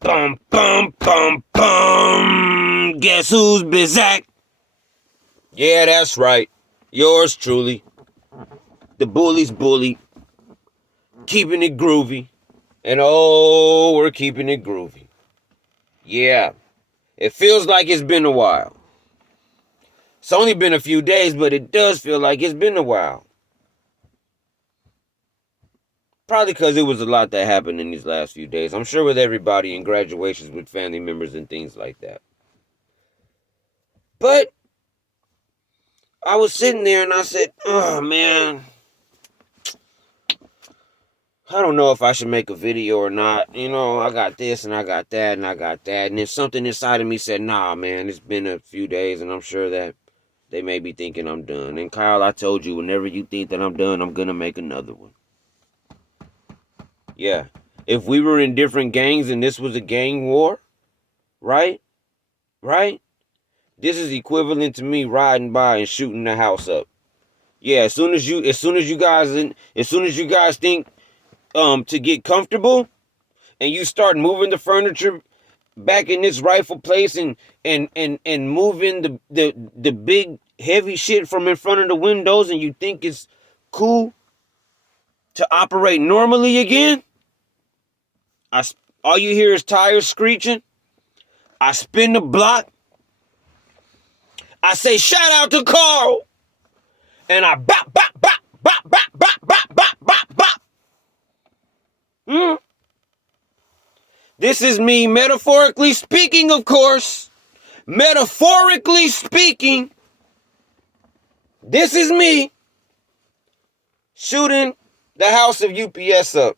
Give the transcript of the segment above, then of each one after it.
Bum, bum, bum, bum. Guess who's Bizak? Yeah, that's right. Yours truly. The bully's bully. Keeping it groovy. And oh, we're keeping it groovy. Yeah. It feels like it's been a while. It's only been a few days, but it does feel like it's been a while. Probably because it was a lot that happened in these last few days. I'm sure with everybody in graduations with family members and things like that. But I was sitting there and I said, oh man, I don't know if I should make a video or not. You know, I got this and I got that and I got that. And then something inside of me said, nah, man, it's been a few days and I'm sure that they may be thinking I'm done. And Kyle, I told you, whenever you think that I'm done, I'm going to make another one. Yeah. If we were in different gangs and this was a gang war, right? Right? This is equivalent to me riding by and shooting the house up. Yeah, as soon as you guys think to get comfortable and you start moving the furniture back in its rightful place and moving the big heavy shit from in front of the windows and you think it's cool to operate normally again, all you hear is tires screeching. I spin the block. I say shout out to Carl. And I bop, bop, bop, bop, bop, bop, bop, bop, bop, bop. This is me metaphorically speaking, of course. Metaphorically speaking. This is me shooting the house of UPS up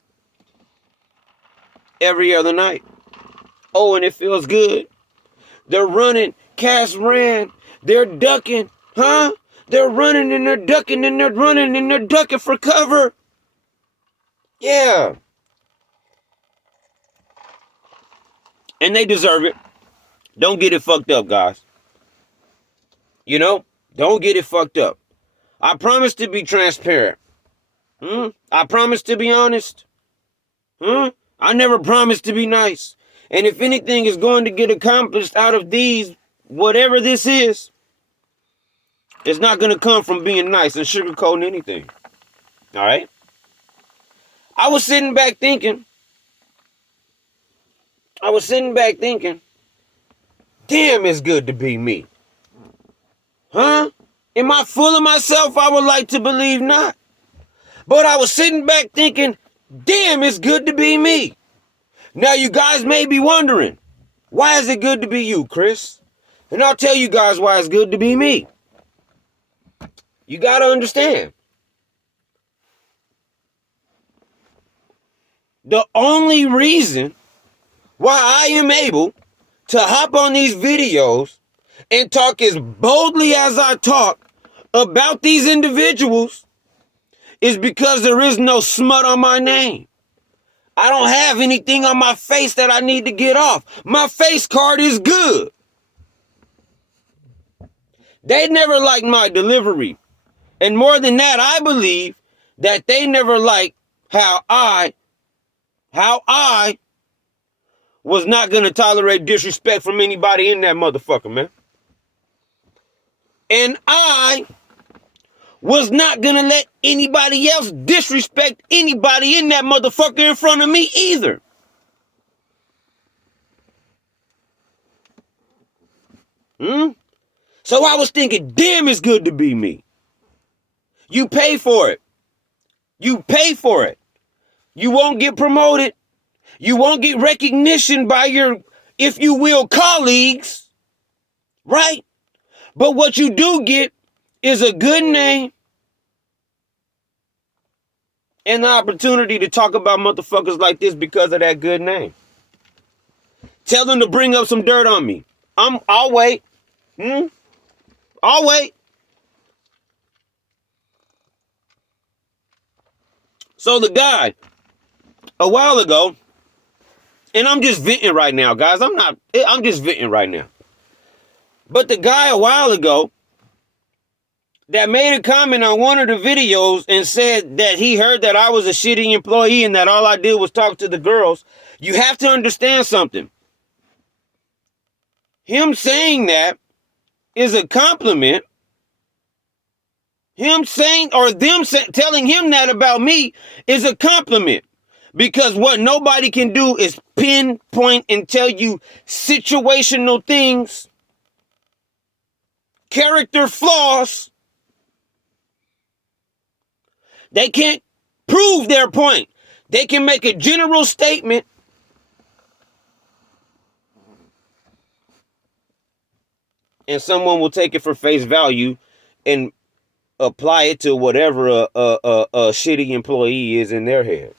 every other night. Oh, and it feels good. They're running. Cass ran. They're ducking. Huh? They're running and they're ducking and they're running and they're ducking for cover. Yeah. And they deserve it. Don't get it fucked up, guys. You know? Don't get it fucked up. I promise to be transparent. I promise to be honest. I never promised to be nice. And if anything is going to get accomplished out of these, whatever this is, it's not going to come from being nice and sugarcoating anything. All right? I was sitting back thinking, damn, it's good to be me. Huh? Am I full of myself? I would like to believe not. But I was sitting back thinking, damn, it's good to be me. Now you guys may be wondering, why is it good to be you, Chris? And I'll tell you guys why it's good to be me. You got to understand. The only reason why I am able to hop on these videos and talk as boldly as I talk about these individuals is because there is no smut on my name. I don't have anything on my face that I need to get off. My face card is good. They never liked my delivery. And more than that, I believe that they never liked how I was not going to tolerate disrespect from anybody in that motherfucker, man. And I was not going to let anybody else disrespect anybody in that motherfucker in front of me either. So I was thinking, damn, it's good to be me. You pay for it. You pay for it. You won't get promoted. You won't get recognition by your, if you will, colleagues. Right? But what you do get is a good name and the opportunity to talk about motherfuckers like this because of that good name. Tell them to bring up some dirt on me. I'll wait. I'll wait. So the guy, a while ago, and I'm just venting right now, guys. I'm just venting right now. But the guy a while ago that made a comment on one of the videos and said that he heard that I was a shitty employee and that all I did was talk to the girls. You have to understand something. Him saying that is a compliment. Him saying, or them telling him that about me is a compliment. Because what nobody can do is pinpoint and tell you situational things, character flaws. They can't prove their point. They can make a general statement. And someone will take it for face value and apply it to whatever a shitty employee is in their head.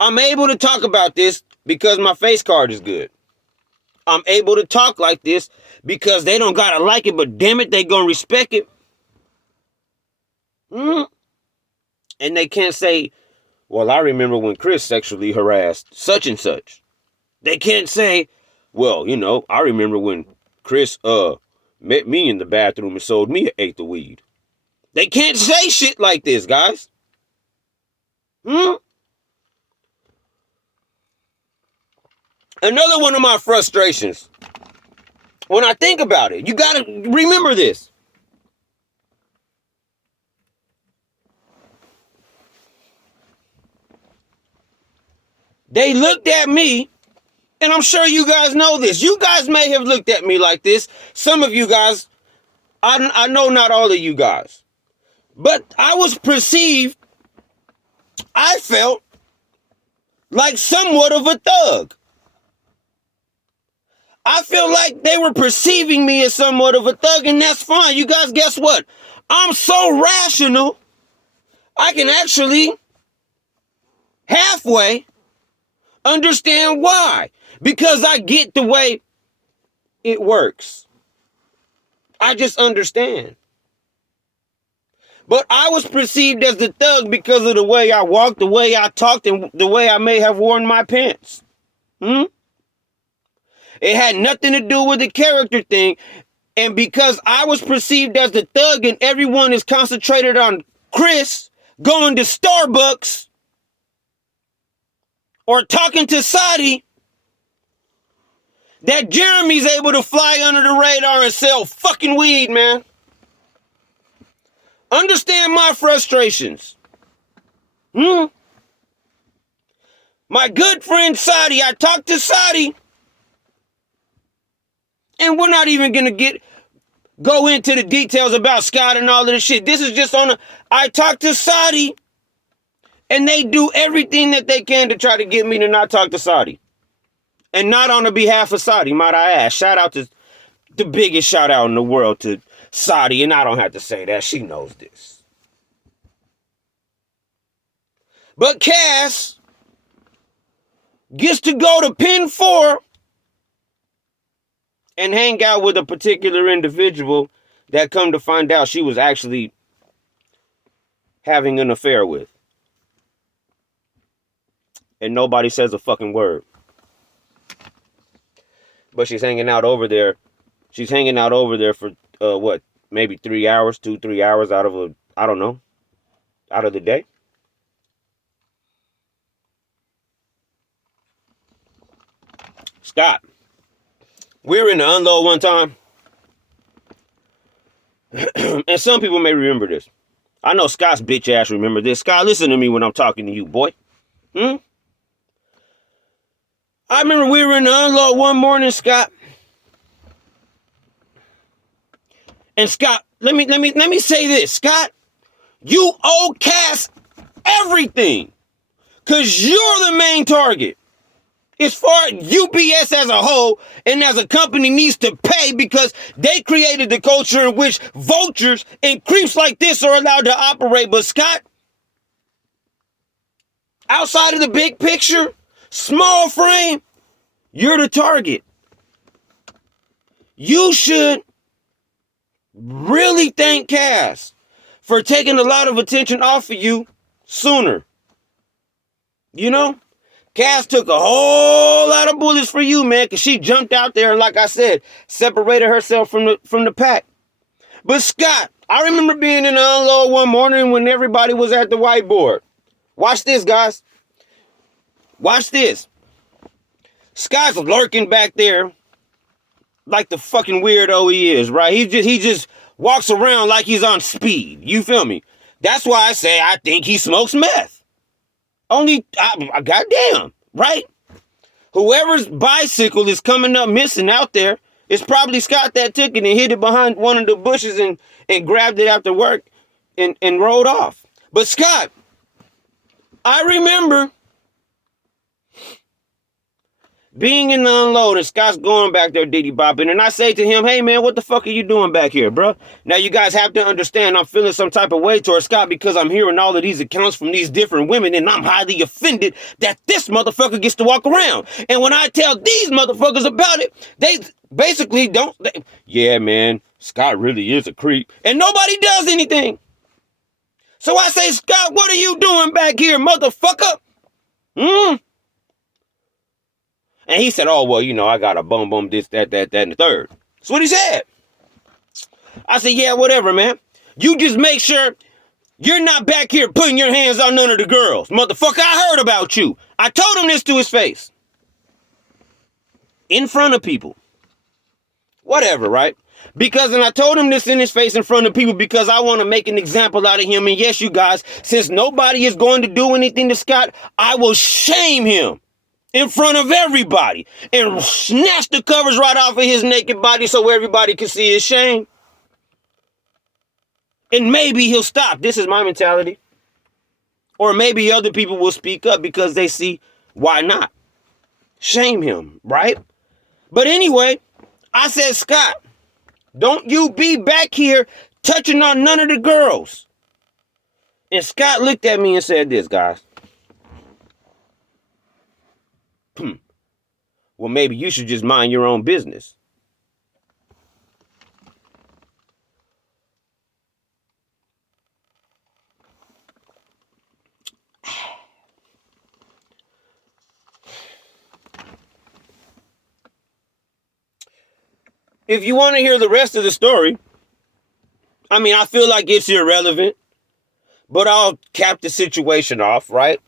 I'm able to talk about this because my face card is good. I'm able to talk like this because they don't gotta like it, but damn it, they gonna respect it. And they can't say, well, I remember when Chris sexually harassed such and such. They can't say, well, you know, I remember when Chris met me in the bathroom and sold me an eighth of weed. They can't say shit like this, guys. Another one of my frustrations, when I think about it, you gotta remember this. They looked at me, and I'm sure you guys know this. You guys may have looked at me like this. Some of you guys, I know not all of you guys. But I was perceived, I felt, like somewhat of a thug. I feel like they were perceiving me as somewhat of a thug, and that's fine. You guys, guess what? I'm so rational, I can actually halfway understand why. Because I get the way it works. I just understand. But I was perceived as the thug because of the way I walked, the way I talked, and the way I may have worn my pants. It had nothing to do with the character thing. And because I was perceived as the thug and everyone is concentrated on Chris going to Starbucks or talking to Saudi, that Jeremy's able to fly under the radar and sell fucking weed, man. Understand my frustrations. My good friend Saudi, I talked to Saudi, and we're not even gonna go into the details about Scott and all of this shit. This is just I talked to Saudi, and they do everything that they can to try to get me to not talk to Saudi. And not on the behalf of Saudi, might I add. Shout out to the biggest shout out in the world to Saudi, and I don't have to say that. She knows this. But Cass gets to go to Pen 4 and hang out with a particular individual that come to find out she was actually having an affair with. And nobody says a fucking word. But she's hanging out over there. She's hanging out over there for, maybe 3 hours, 2-3 hours out of out of the day. Scott, we were in the unload one time. And some people may remember this. I know Scott's bitch ass remember this. Scott, listen to me when I'm talking to you, boy. I remember we were in the unload one morning, Scott. And Scott, let me say this, Scott. You owe Cass everything. Cause you're the main target. As far as UPS as a whole and as a company needs to pay because they created the culture in which vultures and creeps like this are allowed to operate. But Scott, outside of the big picture, small frame, you're the target. You should really thank Cass for taking a lot of attention off of you sooner. You know? Cass took a whole lot of bullets for you, man, because she jumped out there and, like I said, separated herself from the pack. But Scott, I remember being in the unload one morning when everybody was at the whiteboard. Watch this, guys. Watch this. Scott's lurking back there like the fucking weirdo he is, right? He just walks around like he's on speed. You feel me? That's why I say I think he smokes meth. Goddamn, right? Whoever's bicycle is coming up missing out there, it's probably Scott that took it and hid it behind one of the bushes and grabbed it after work and rode off. But Scott, I remember being in the unload and Scott's going back there diddy bopping, and I say to him, hey man, what the fuck are you doing back here, bro? Now you guys have to understand I'm feeling some type of way towards Scott because I'm hearing all of these accounts from these different women and I'm highly offended that this motherfucker gets to walk around. And when I tell these motherfuckers about it, they basically don't, yeah man, Scott really is a creep. And nobody does anything. So I say, Scott, what are you doing back here, motherfucker? And he said, oh, well, you know, I got a bum, this, that, and the third. That's what he said. I said, yeah, whatever, man. You just make sure you're not back here putting your hands on none of the girls. Motherfucker, I heard about you. I told him this to his face. In front of people. Whatever, right? And I told him this in his face in front of people because I want to make an example out of him. And yes, you guys, since nobody is going to do anything to Scott, I will shame him in front of everybody and snatch the covers right off of his naked body so everybody can see his shame. And maybe he'll stop. This is my mentality. Or maybe other people will speak up because they see why not. Shame him, right? But anyway, I said, Scott, don't you be back here touching on none of the girls. And Scott looked at me and said this, guys. Well, maybe you should just mind your own business. If you want to hear the rest of the story, I mean, I feel like it's irrelevant, but I'll cap the situation off, right?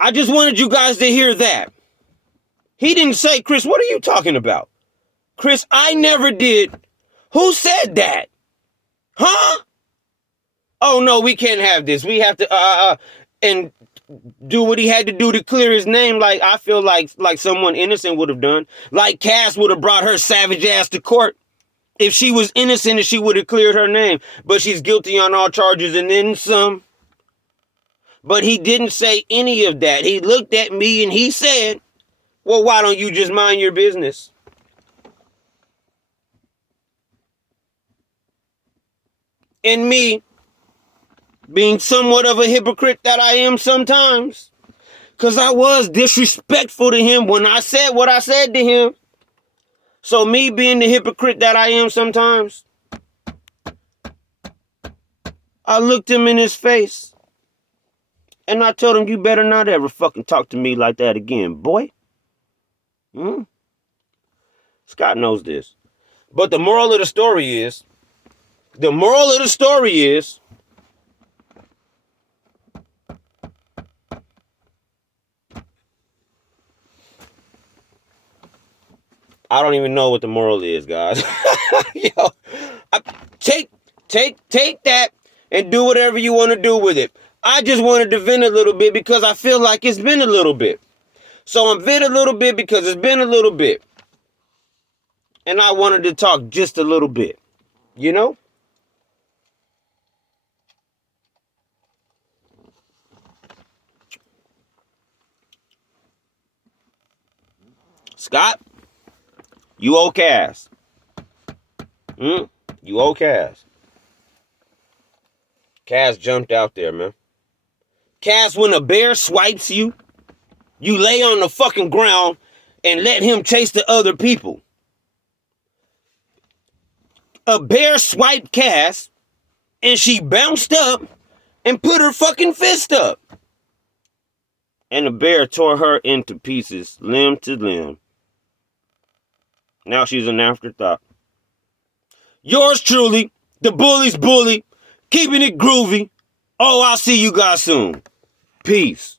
I just wanted you guys to hear that. He didn't say, Chris, what are you talking about? Chris, I never did. Who said that? Huh? Oh, no, we can't have this. We have to, and do what he had to do to clear his name. Like, I feel like someone innocent would have done. Like Cass would have brought her savage ass to court. If she was innocent and she would have cleared her name. But she's guilty on all charges and then some. But he didn't say any of that. He looked at me and he said, well, why don't you just mind your business? And me, being somewhat of a hypocrite that I am sometimes, because I was disrespectful to him when I said what I said to him. So me being the hypocrite that I am sometimes, I looked him in his face. And I told him, you better not ever fucking talk to me like that again, boy. Scott knows this. But the moral of the story is, I don't even know what the moral is, guys. Yo, take that and do whatever you want to do with it. I just wanted to vent a little bit because I feel like it's been a little bit. So I'm venting a little bit because it's been a little bit. And I wanted to talk just a little bit. You know? Scott, you owe Cass. You owe Cass. Cass jumped out there, man. Cass, when a bear swipes you, you lay on the fucking ground and let him chase the other people. A bear swiped Cass and she bounced up and put her fucking fist up. And the bear tore her into pieces, limb to limb. Now she's an afterthought. Yours truly, the bully's bully, keeping it groovy. Oh, I'll see you guys soon. Peace.